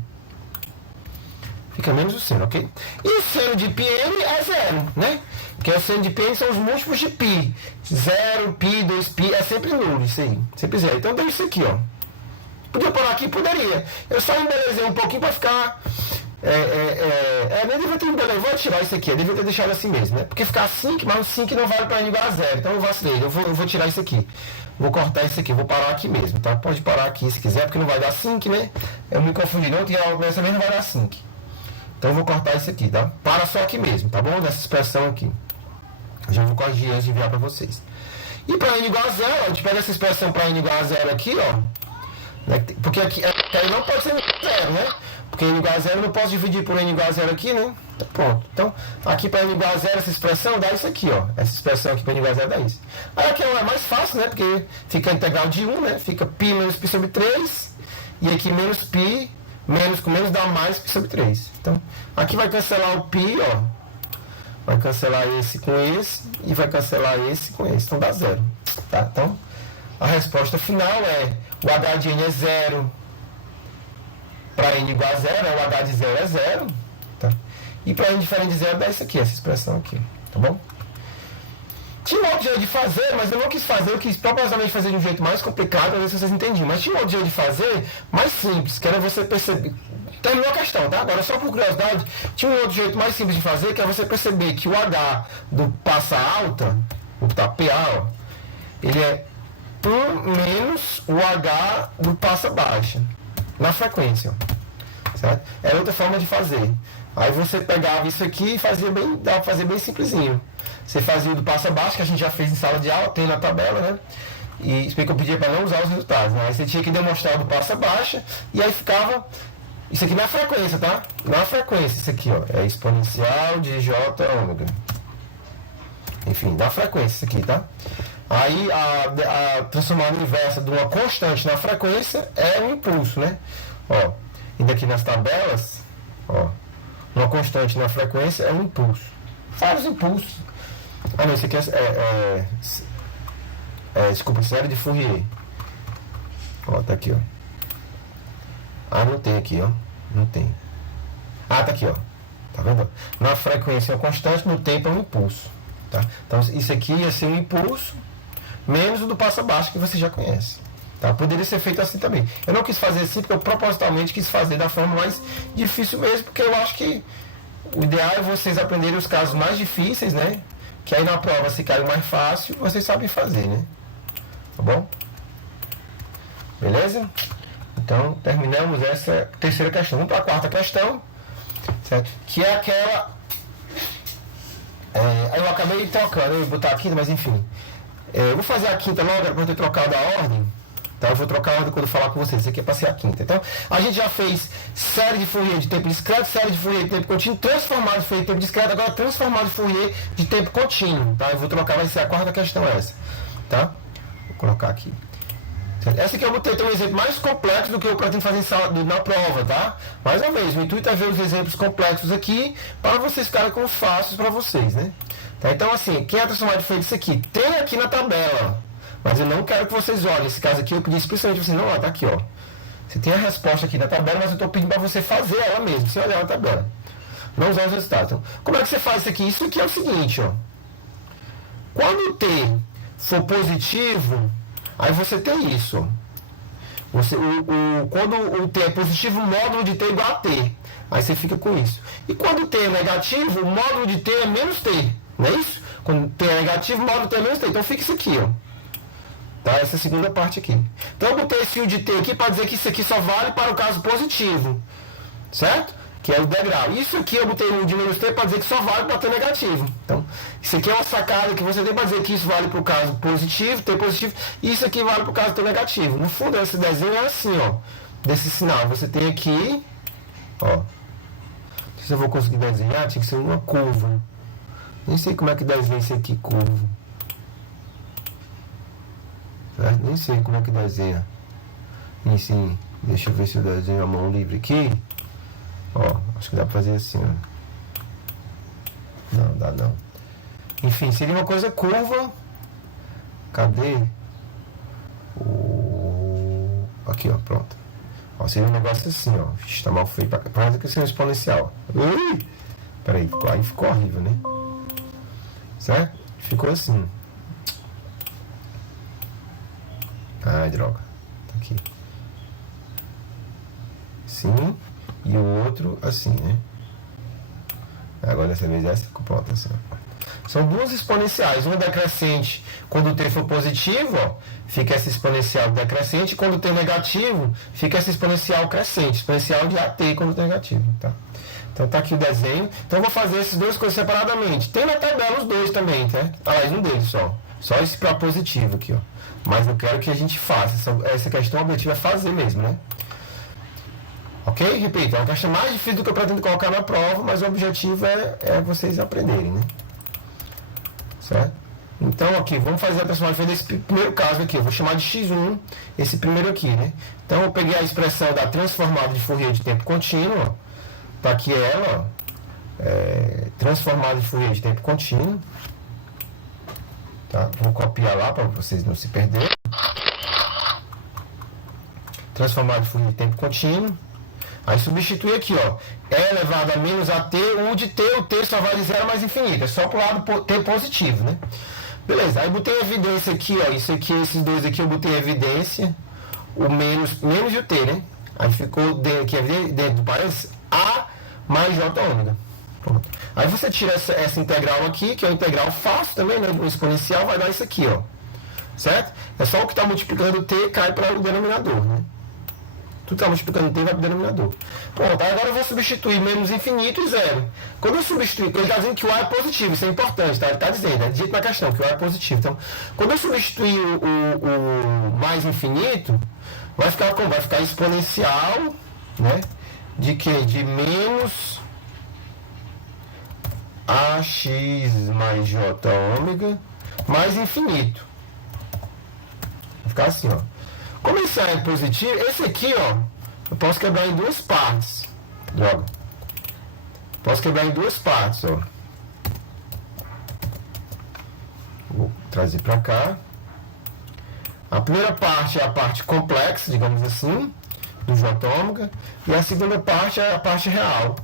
Fica menos o seno, ok? E o seno de πn é zero, né? Porque o seno de πn são os múltiplos de π. 0, π, 2π, é sempre nulo isso aí. Sempre zero. Então, deu isso aqui, ó. Podia parar aqui? Poderia. Eu só embelezei um pouquinho para ficar... nem devia ter embelezado. Vou tirar isso aqui. Eu devia ter deixado assim mesmo, né? Porque ficar sync, mas o sync não vale para n igual a zero. Então eu vacilei. Eu vou tirar isso aqui. Vou cortar isso aqui. Vou parar aqui mesmo, tá? Pode parar aqui se quiser, porque não vai dar sync, né? Eu me confundi não, que dessa vez não vai dar sync. Então eu vou cortar isso aqui, tá? Para só aqui mesmo, tá bom? Nessa expressão aqui. Já vou corrigir antes de enviar para vocês. E para n igual a zero, a gente pega essa expressão para n igual a zero aqui, ó. Porque aqui não pode ser zero, né? Porque n igual a zero eu não posso dividir por n igual a zero aqui, né? Pronto. Então, aqui para n igual a zero, essa expressão dá isso aqui, ó. Essa expressão aqui para n igual a zero dá isso. Aí aqui é mais fácil, né? Porque fica a integral de 1, né? Fica π menos π sobre 3. E aqui menos π, menos com menos dá mais π sobre 3. Então, aqui vai cancelar o π, ó. Vai cancelar esse com esse. E vai cancelar esse com esse. Então, dá zero. Tá? Então, a resposta final é... O h de n é zero. Para n igual a zero, o h de zero é zero. Tá? E para n diferente de zero dá isso aqui, essa expressão aqui. Tá bom? Tinha um outro jeito de fazer, mas eu não quis fazer. Eu quis propositalmente fazer de um jeito mais complicado, para ver se vocês entendiam. Mas tinha um outro jeito de fazer mais simples, que era você perceber... Terminou a questão, tá? Agora, só por curiosidade, tinha um outro jeito mais simples de fazer, que é você perceber que o h do passa alta, o PA, ó, ele é 1 menos o h do passa baixa, na frequência, certo? Era outra forma de fazer. Aí você pegava isso aqui e fazia bem, dá para fazer bem simplesinho. Você fazia o do passa baixa, que a gente já fez em sala de aula, tem na tabela, né? E expliquei que eu pedia para não usar os resultados, né? Aí você tinha que demonstrar o do passa baixa, e aí ficava isso aqui na frequência, tá? Na frequência, isso aqui, ó, é exponencial de j ômega. Enfim, na frequência, isso aqui, tá? Aí a transformada inversa de uma constante na frequência é um impulso, né? Ó, indo aqui nas tabelas, ó, uma constante na frequência é um impulso. Vários impulsos. Ah, não, isso aqui desculpa, série de Fourier. Ó, tá aqui, ó. Ah, não tem aqui, ó. Não tem. Ah, tá aqui, ó. Tá vendo? Na frequência é uma constante, no tempo é um impulso. Tá? Então, isso aqui ia ser um impulso menos o do passo abaixo que você já conhece. Tá? Poderia ser feito assim também. Eu não quis fazer assim porque eu propositalmente quis fazer da forma mais difícil mesmo, porque eu acho que o ideal é vocês aprenderem os casos mais difíceis, né? Que aí na prova, se cai mais fácil, vocês sabem fazer, né? Tá bom? Beleza? Então, terminamos essa terceira questão. Vamos para a quarta questão, certo? Que é aquela... aí eu acabei trocando, eu vou botar a quinta, mas enfim. Eu vou fazer a quinta logo, para ter trocado a ordem. Então eu vou trocar a ordem quando eu falar com vocês. Isso aqui é para ser a quinta. Então, a gente já fez série de Fourier de tempo discreto, série de Fourier de tempo contínuo, transformado de Fourier de tempo discreto, agora transformado de Fourier de tempo contínuo. Tá? Eu vou trocar, vai ser a quarta questão essa. Tá? Vou colocar aqui. Certo? Essa aqui eu botei um exemplo mais complexo do que eu pretendo fazer na prova, tá? Mais uma vez, o intuito é ver os exemplos complexos aqui para vocês ficarem com os fáceis para vocês, né? Tá? Então, assim, quem é transformado de Fourier disso aqui? Tem aqui na tabela. Mas eu não quero que vocês olhem. Nesse caso aqui, eu pedi especialmente para vocês. Não, ó, tá aqui, ó. Você tem a resposta aqui na tabela, mas eu estou pedindo para você fazer ela mesmo, sem olhar na tabela. Não usar os resultados. Então, como é que você faz isso aqui? Isso aqui é o seguinte, ó. Quando o T for positivo, aí você tem isso, ó. Quando o T é positivo, o módulo de T é igual a T. Aí você fica com isso. E quando o T é negativo, o módulo de T é menos T. Não é isso? Quando T é negativo, módulo T menos T. Então fica isso aqui, ó. Tá? Essa é a segunda parte aqui. Então eu botei esse U de T aqui para dizer que isso aqui só vale para o caso positivo. Certo? Que é o degrau. Isso aqui eu botei o U de menos T para dizer que só vale para T negativo. Então, isso aqui é uma sacada que você tem para dizer que isso vale para o caso positivo, T positivo, e isso aqui vale para o caso T negativo. No fundo, esse desenho é assim, ó. Desse sinal. Você tem aqui, ó. Não sei se eu vou conseguir desenhar, tinha que ser uma curva. Nem sei como é que desenha isso aqui, curva. Certo? Nem sei como é que desenha. Sim, deixa eu ver se eu desenho a mão livre aqui. Ó, acho que dá pra fazer assim, ó. Não, dá não. Enfim, seria uma coisa curva. Cadê? Aqui, ó, pronto. Ó, seria um negócio assim, ó. Tá mal feito. Parece que isso é um exponencial. Ui! Peraí, aí ficou horrível, né? Certo? Ficou assim. Ai, droga. Tá aqui. Sim. E o outro assim, né? Agora dessa vez essa ficou pronta assim. São duas exponenciais. Uma decrescente quando o T for positivo, ó, fica essa exponencial decrescente. Quando o T é negativo, fica essa exponencial crescente. Exponencial de AT quando o T é negativo. Tá? Então tá aqui o desenho. Então eu vou fazer essas duas coisas separadamente. Tem na tabela os dois também, tá? Aliás, um deles só. Só esse para positivo aqui, ó. Mas eu quero que a gente faça. Essa questão objetiva é fazer mesmo, né? Ok? Repito, é uma questão mais difícil do que eu pretendo colocar na prova, mas o objetivo é vocês aprenderem, né? Certo? Então, aqui, vamos fazer a transformação desse primeiro caso aqui. Eu vou chamar de x1, esse primeiro aqui, né? Então, eu peguei a expressão da transformada de Fourier de tempo contínuo, ó. Tá aqui ela, ó. Transformada de Fourier de tempo contínuo. Tá? Vou copiar lá para vocês não se perderem. Transformada de Fourier de tempo contínuo. Aí substitui aqui, ó. É elevado a menos AT, o U de T, o T só vai de zero mais infinito. É só pro lado T positivo, né? Beleza, aí botei evidência aqui, ó. Isso aqui, esses dois aqui eu botei evidência. O menos e o T, né? Aí ficou dentro do parênteses A mais J ômega. Pronto. Aí você tira essa integral aqui, que é uma integral fácil também, né? Um exponencial vai dar isso aqui, ó. Certo? É só o que está multiplicando o T cai para o denominador, né? Tudo está multiplicando T vai para o denominador. Pronto, agora eu vou substituir menos infinito e zero. Quando eu substituir, ele está dizendo que o A é positivo, isso é importante, tá? Ele está dizendo, é dito na questão, que o A é positivo. Então, quando eu substituir o mais infinito, vai ficar como? Vai ficar exponencial, né? De quê? De menos AX mais J ômega mais infinito. Vai ficar assim, ó. Como esse A é positivo, esse aqui, ó, eu posso quebrar em duas partes. Droga. Posso quebrar em duas partes, ó. Vou trazer para cá. A primeira parte é a parte complexa, digamos assim, do J ômega, e a segunda parte é a parte real.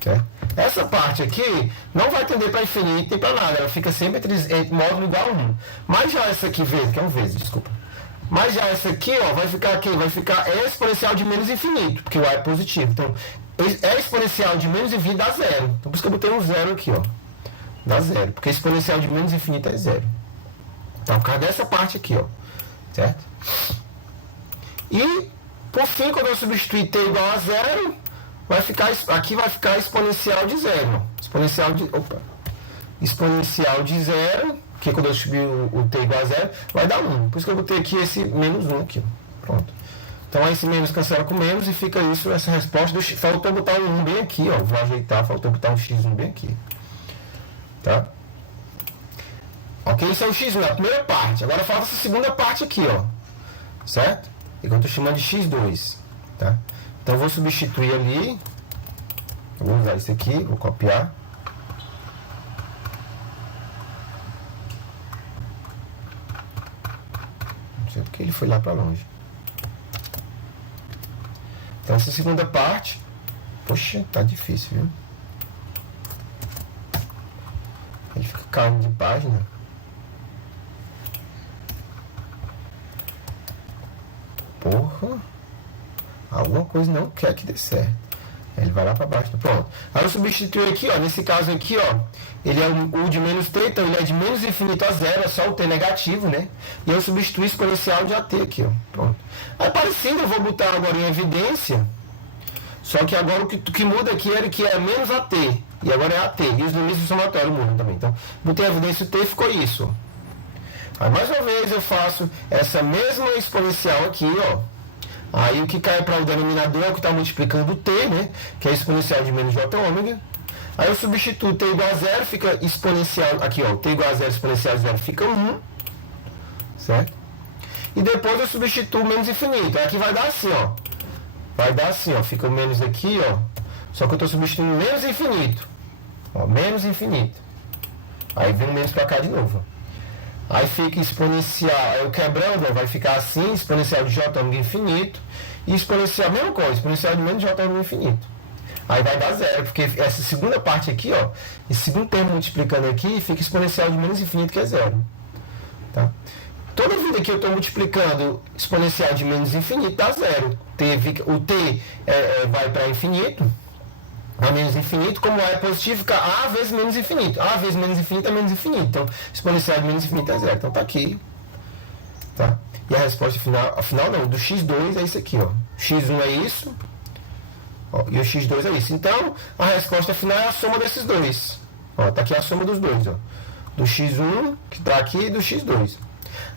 Certo? Essa parte aqui não vai tender para infinito nem para nada, ela fica sempre entre módulo igual a 1. Mas já essa aqui, que é um vezes, desculpa. Mas já essa aqui, ó, vai ficar aqui, vai ficar exponencial de menos infinito, porque o A é positivo. Então, exponencial de menos infinito dá zero. Então, por isso que eu botei um zero aqui, ó. Dá zero, porque exponencial de menos infinito é zero. Então, por causa dessa parte aqui, ó. Certo? E, por fim, quando eu substituir T igual a zero, aqui vai ficar exponencial de zero. Exponencial de zero, que quando eu subir o T igual a zero, vai dar 1. Por isso que eu botei aqui esse menos 1 aqui. Pronto. Então aí esse menos cancela com menos e fica isso, essa resposta. Faltou botar um 1 bem aqui, ó. Vou ajeitar, faltou botar um x1 bem aqui. Tá? Ok? Isso é o x1, a primeira parte. Agora falta essa segunda parte aqui, ó. Certo? E que eu estou chamando de x2. Tá? Então eu vou substituir ali. Eu vou usar isso aqui, vou copiar. Não sei porque ele foi lá para longe. Então essa segunda parte, poxa, tá difícil, viu? Ele fica caindo de página. Porra, alguma coisa não quer que dê certo. Ele vai lá para baixo, pronto. Aí eu substituo aqui, ó, nesse caso aqui, ó, ele é o de menos t, então ele é de menos infinito a zero, é só o t negativo, né? E eu substituo exponencial de at aqui, ó, pronto. Aí parecido, eu vou botar agora em evidência, só que agora o que muda aqui é que é menos at, e agora é at, e os limites do somatório mudam também. Então, botei em evidência o t e ficou isso. Aí mais uma vez eu faço essa mesma exponencial aqui, ó. Aí o que cai para o denominador é o que está multiplicando o t, né? Que é exponencial de menos j ômega. Aí eu substituo t igual a zero, fica exponencial, aqui ó, t igual a zero, exponencial de zero fica 1, certo? E depois eu substituo menos infinito. Aí aqui vai dar assim, ó. Vai dar assim, ó, fica o menos aqui, ó. Só que eu estou substituindo menos infinito. Ó, menos infinito. Aí vem o menos para cá de novo, ó. Aí fica exponencial, aí eu quebrando, vai ficar assim, exponencial de j ômega infinito, e exponencial, mesma coisa, exponencial de menos j ômega infinito. Aí vai dar zero, porque essa segunda parte aqui, ó, esse segundo termo multiplicando aqui, fica exponencial de menos infinito, que é zero. Tá? Toda vida que eu estou multiplicando exponencial de menos infinito, dá zero. O t vai para infinito, a menos infinito, como A é positivo, fica A vezes menos infinito. A vezes menos infinito é menos infinito. Então, exponencial de menos infinito é zero. Então, tá aqui. Tá? E a resposta final não, do x2 é isso aqui, ó. x1 é isso, ó, e o x2 é isso. Então, a resposta final é a soma desses dois. Ó, tá aqui a soma dos dois, ó. Do x1, que tá aqui, e do x2.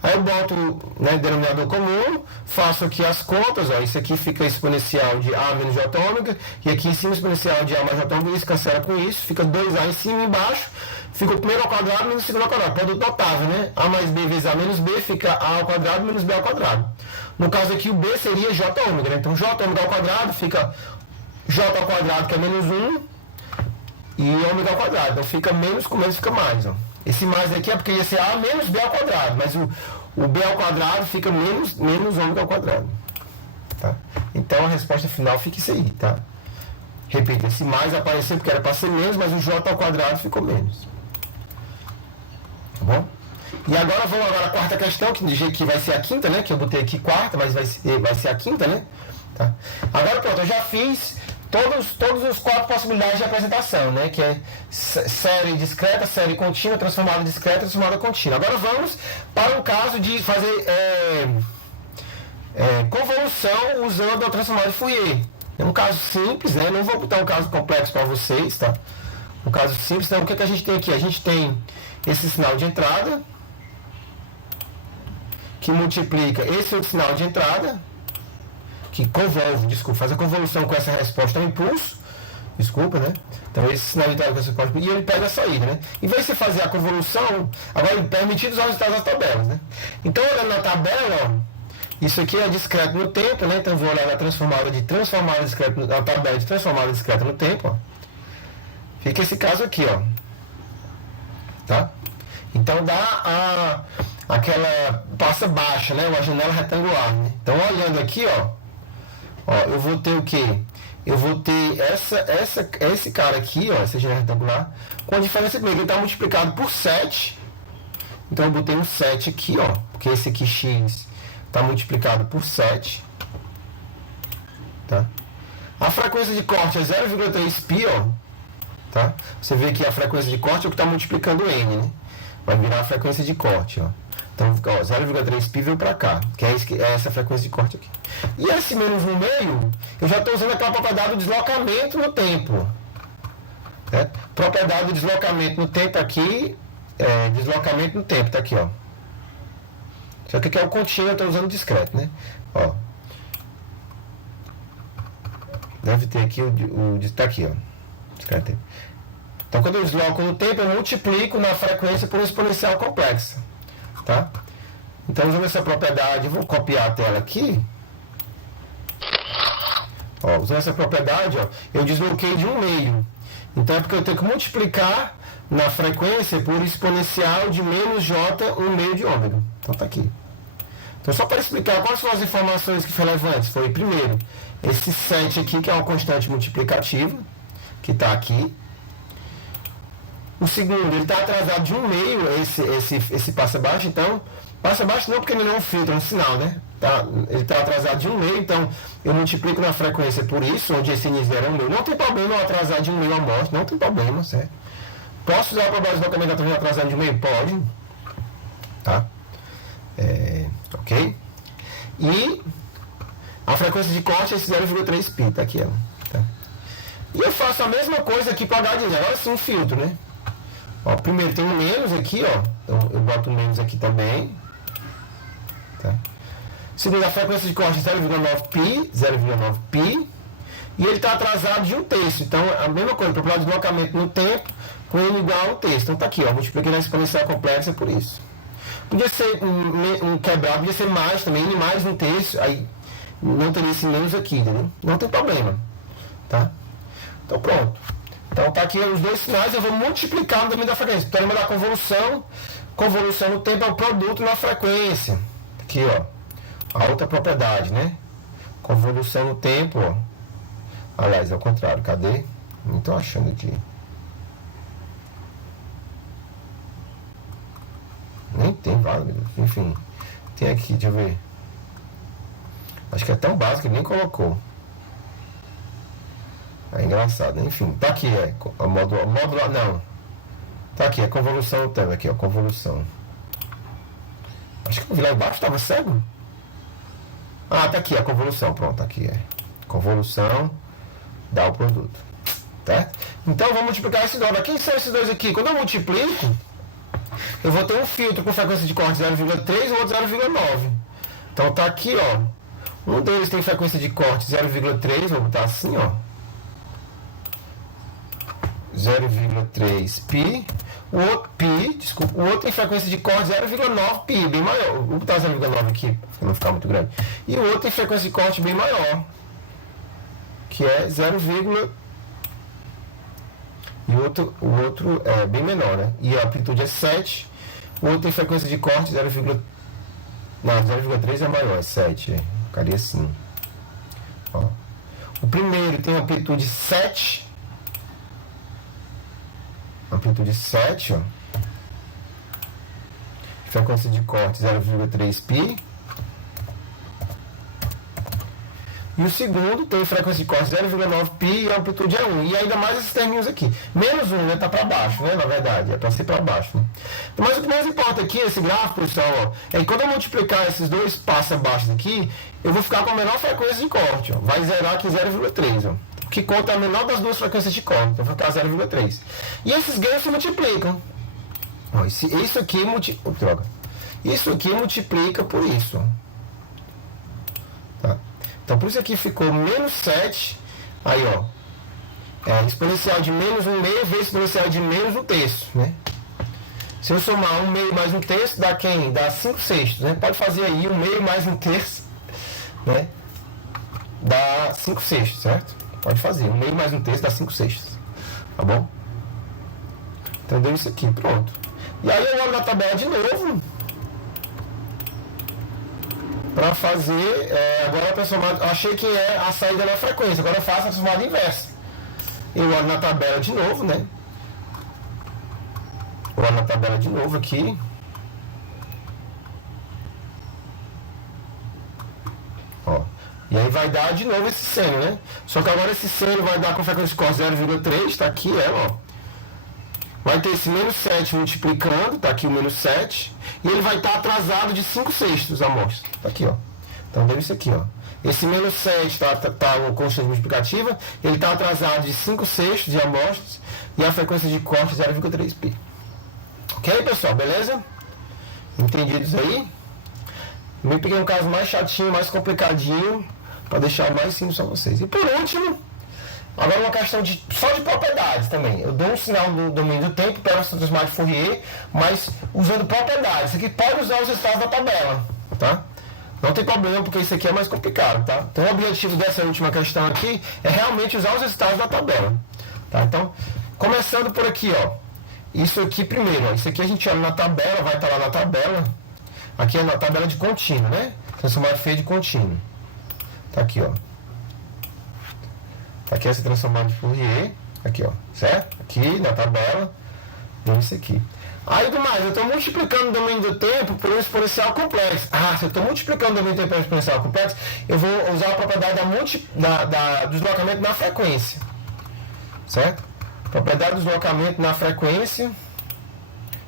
Aí eu boto, né, denominador comum, faço aqui as contas, ó, isso aqui fica exponencial de a menos j ômega, e aqui em cima exponencial de a mais j ômega, isso cancela com isso, fica 2a em cima e embaixo, fica o primeiro ao quadrado menos o segundo ao quadrado, produto notável, né? A mais b vezes a menos b fica a ao quadrado menos b ao quadrado. No caso aqui o b seria j ômega, né? Então j ômega ao quadrado fica j ao quadrado, que é menos 1, e ômega ao quadrado, então fica menos com menos fica mais, ó. Esse mais aqui é porque ia ser a menos b ao quadrado, mas o b ao quadrado fica menos ômega ao quadrado. Tá? Então a resposta final fica isso aí, tá? Repito, esse mais apareceu porque era para ser menos, mas o j ao quadrado ficou menos. Tá bom? E agora vamos à quarta questão, que vai ser a quinta, né? Que eu botei aqui quarta, mas vai ser a quinta, né? Tá? Agora pronto, eu já fiz todos os quatro possibilidades de apresentação, né? Que é série discreta, série contínua, transformada discreta, transformada contínua. Agora vamos para um caso de fazer convolução usando a transformada de Fourier. É um caso simples, né? Não vou botar um caso complexo para vocês, tá? Um caso simples. Então, o que a gente tem aqui? A gente tem esse sinal de entrada, que multiplica esse outro sinal de entrada, que faz a convolução com essa resposta ao impulso, né? Então esse sinal de entrada com essa resposta, e ele pega a saída, né? Em vez de você fazer a convolução, agora ele permite usar os resultados das tabelas, né? Então, olhando na tabela, ó, isso aqui é discreto no tempo, né? Então, vou olhar na transformada discreta, na tabela de transformada discreta no tempo, ó. Fica esse caso aqui, ó. Tá? Então, dá aquela passa baixa, né? Uma janela retangular, né? Então, olhando aqui, ó, eu vou ter o quê? Eu vou ter esse cara aqui, ó, essa janela retangular, com a diferença que ele está multiplicado por 7. Então eu botei um 7 aqui, ó, porque esse aqui x está multiplicado por 7. Tá? A frequência de corte é 0,3 π, ó. Tá? Você vê que a frequência de corte é o que está multiplicando o n, né? Vai virar a frequência de corte, ó. Então, 0,3 π veio para cá, que é essa frequência de corte aqui. E esse menos no meio, eu já estou usando aquela propriedade do deslocamento no tempo. Certo? Propriedade do deslocamento no tempo aqui, deslocamento no tempo, tá aqui, ó. Só que aqui é o contínuo, eu estou usando discreto, né? Ó. Deve ter aqui tá aqui, ó. Discreto. Então, quando eu desloco no tempo, eu multiplico na frequência por uma exponencial complexa. Tá? Então, usando essa propriedade, vou copiar a tela aqui. Ó, usando essa propriedade, ó, eu desloquei de 1/2. Então, é porque eu tenho que multiplicar na frequência por exponencial de menos j 1/2 de ômega. Então, tá aqui. Então, só para explicar quais foram as informações que foram relevantes. Foi, primeiro, esse 7 aqui, que é uma constante multiplicativa, que está aqui. O segundo, ele está atrasado de 1/2, esse passa baixo, então Passa abaixo não, porque ele não é um filtro, é um sinal, né? Tá, ele está atrasado de 1,5, então eu multiplico na frequência por isso, onde esse N0 é 1,5. Não tem problema eu atrasar de 1,5 a morte, não tem problema, certo? Posso usar a probabilidade de deslocamento da torre atrasado de 1,5? Pode. Tá? Ok? E a frequência de corte é esse 0,3 π, tá aqui ela. Tá? E eu faço a mesma coisa aqui para H de 0, olha assim um filtro, né? Ó, primeiro tem um menos aqui, ó. Então eu boto um menos aqui também. Tá? Segundo, a frequência de corte 0,9 π, 0,9 π. E ele está atrasado de 1/3. Então, a mesma coisa, probabilidade de deslocamento no tempo com N igual a 1/3. Então, está aqui, ó. Multipliquei na exponencial complexa por isso. Podia ser um quebrado, podia ser mais também, N mais 1/3. Aí não teria esse menos aqui, entendeu? Não tem problema. Tá? Então, pronto. Então, tá aqui os dois sinais. Eu vou multiplicar no domínio da frequência. O teorema da convolução. Convolução no tempo é o produto na frequência. Aqui, ó. A outra propriedade, né? Convolução no tempo, ó. Aliás, é o contrário. Cadê? Não estou achando aqui. Nem tem, vale. Enfim. Tem aqui, deixa eu ver. Acho que é tão básico que ele nem colocou. É engraçado. Enfim, tá aqui, a módulo, não. Tá aqui, a convolução do tempo. Aqui, ó, convolução. Acho que eu vi lá embaixo, estava cego. Ah, tá aqui, a convolução. Pronto, aqui é. Convolução dá o produto. Tá? Então, eu vou multiplicar esses dois. Quem são esses dois aqui? Quando eu multiplico, eu vou ter um filtro com frequência de corte 0,3 e o outro 0,9. Então, tá aqui, ó. Um deles tem frequência de corte 0,3, vou botar assim, ó. 0,3 π. O outro pi, desculpa, o outro tem frequência de corte 0,9 π, bem maior. Vou botar 0,9 aqui, para não ficar muito grande. E o outro tem frequência de corte bem maior, que é 0, e o outro é bem menor, né? E a amplitude é 7. O outro tem frequência de corte 0,3 é maior, é 7. Ficaria assim. Ó. O primeiro tem amplitude 7. Amplitude 7, ó. Frequência de corte 0,3 π. E o segundo tem frequência de corte 0,9 π e a amplitude é 1. E ainda mais esses terminhos aqui. Menos 1, né? Tá para baixo, né? Na verdade, é para ser para baixo. Né? Mas o que mais importa aqui, esse gráfico, pessoal, ó, é que quando eu multiplicar esses dois passos abaixo daqui, eu vou ficar com a menor frequência de corte, ó. Vai zerar aqui 0,3, ó. Que conta a menor das duas frequências de corte. Então vai ficar 0,3. E esses ganhos se multiplicam. Ó, isso aqui Isso aqui multiplica por isso. Tá? Então por isso aqui ficou menos 7. Aí, ó. É, exponencial de menos 1/2 vezes exponencial de menos 1/3. Né? Se eu somar 1/2 mais 1/3, dá quem? Dá 5/6. Né? Pode fazer aí 1/2 mais 1/3. Né? Dá 5/6, certo? Pode fazer. 1/2 mais 1/3 dá 5/6. Tá bom? Então deu isso aqui. Pronto. E aí eu olho na tabela de novo. Para fazer. Agora a transformada. Achei que é a saída da frequência. Agora eu faço a transformada inversa. Eu olho na tabela de novo, né? Eu olho na tabela de novo aqui. Ó. E aí vai dar de novo esse seno, né? Só que agora esse seno vai dar com frequência de corte 0,3, tá aqui ela, ó. Vai ter esse menos 7 multiplicando, tá aqui o menos 7. E ele vai estar atrasado de 5/6 a amostra. Tá aqui, ó. Então deu isso aqui, ó. Esse menos 7 tá uma constante multiplicativa, ele está atrasado de 5/6 de amostras e a frequência de corte 0,3 π. Ok, pessoal? Beleza? Entendidos aí? Eu peguei um caso mais chatinho, mais complicadinho, para deixar mais simples para vocês. E por último, agora uma questão só de propriedades também. Eu dou um sinal no domínio do tempo para transformar de Fourier, mas usando propriedades. Isso aqui pode usar os resultados da tabela, tá? Não tem problema, porque isso aqui é mais complicado, tá? Então o objetivo dessa última questão aqui é realmente usar os resultados da tabela, tá? Então, começando por aqui, ó. Isso aqui primeiro, ó. Isso aqui a gente olha na tabela, vai estar lá na tabela. Aqui é na tabela de contínuo, né? Transformado de Fourier de contínuo. Tá aqui, ó. Aqui é essa transformada de Fourier. Aqui, ó. Certo? Aqui na tabela. Tem isso aqui. Aí do mais, eu estou multiplicando o domínio do tempo por um exponencial complexo. Se eu estou multiplicando o domínio do tempo por um exponencial complexo, eu vou usar a propriedade do deslocamento na frequência. Certo? Propriedade do deslocamento na frequência.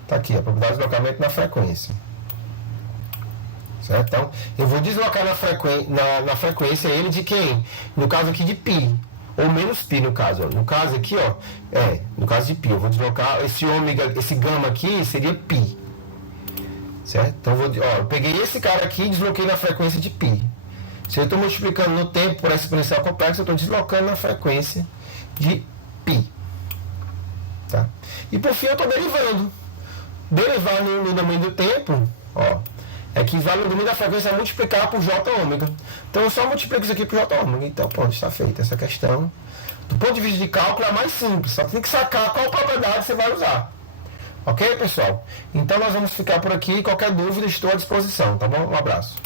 Está aqui, a propriedade do deslocamento na frequência. Certo? Então, eu vou deslocar na frequência ele de quem? No caso aqui de π. Ou menos π no caso. Ó. No caso aqui, ó. No caso de π. Eu vou deslocar esse ômega, esse gama aqui seria π. Certo? Então, eu peguei esse cara aqui e desloquei na frequência de π. Se eu estou multiplicando no tempo por essa exponencial complexa, eu estou deslocando na frequência de π. Tá? E por fim, eu estou derivando. Derivar no domínio do tempo, ó. Equivale o domínio da frequência a multiplicar por J ômega. Então eu só multiplico isso aqui por J ômega. Então, pronto, está feita essa questão. Do ponto de vista de cálculo é mais simples. Só tem que sacar qual propriedade você vai usar. Ok, pessoal? Então nós vamos ficar por aqui. Qualquer dúvida, estou à disposição, tá bom? Um abraço.